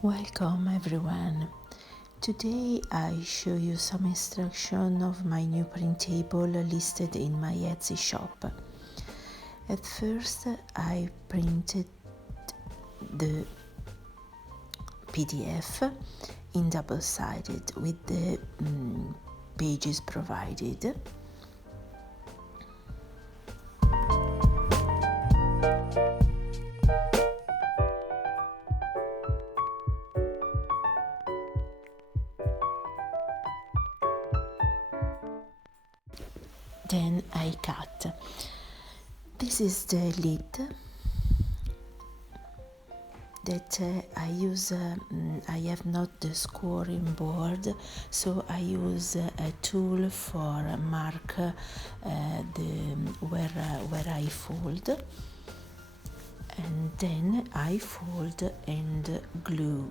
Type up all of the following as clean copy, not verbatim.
Welcome everyone. Today I show you some instruction of my new printable listed in my Etsy shop. At first I printed the PDF in double-sided with the pages provided. Then I cut. This is the lid that I use. I have not the scoring board, so I use a tool for mark where I fold, and then I fold and glue.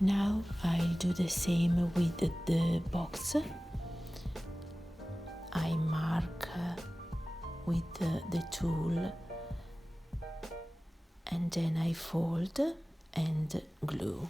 Now I'll do the same with the box. I mark with the tool and then I fold and glue.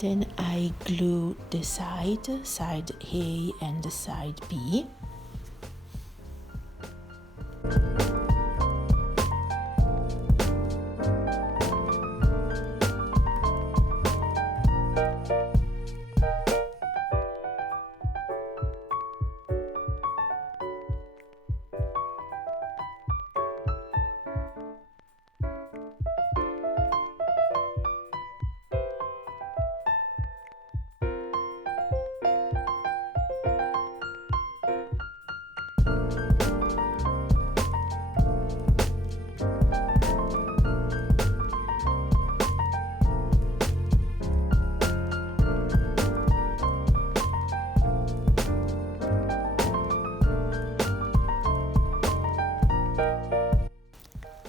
Then I glue the side A and side B.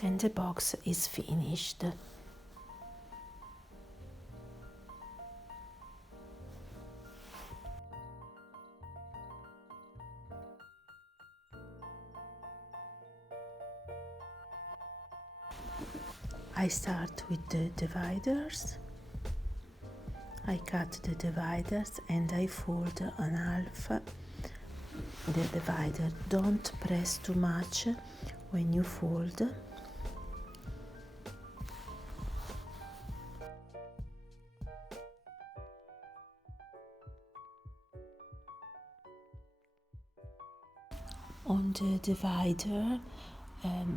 And the box is finished. I start with the dividers. I cut the dividers and I fold on half the divider. Don't press too much when you fold. On the divider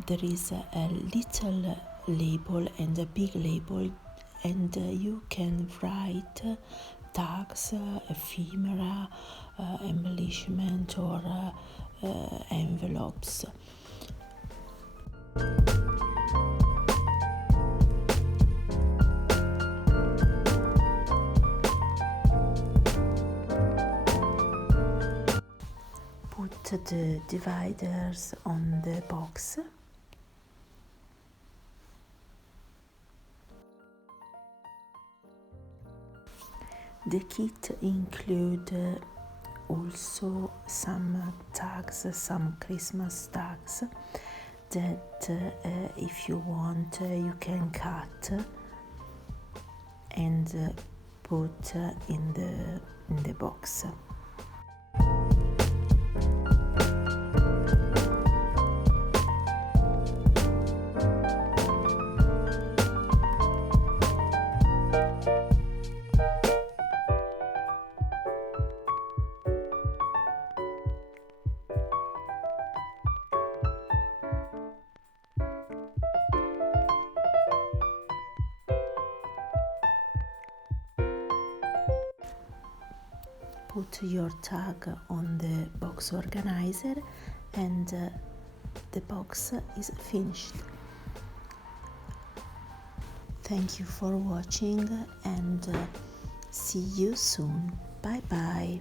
there is a little label and a big label, and you can write tags, ephemera, embellishment, or envelopes. Put the dividers on the box. The kit includes also some tags, some Christmas tags that if you want you can cut and put in the box. Put your tag on the box organizer and the box is finished. Thank you for watching and see you soon. Bye bye.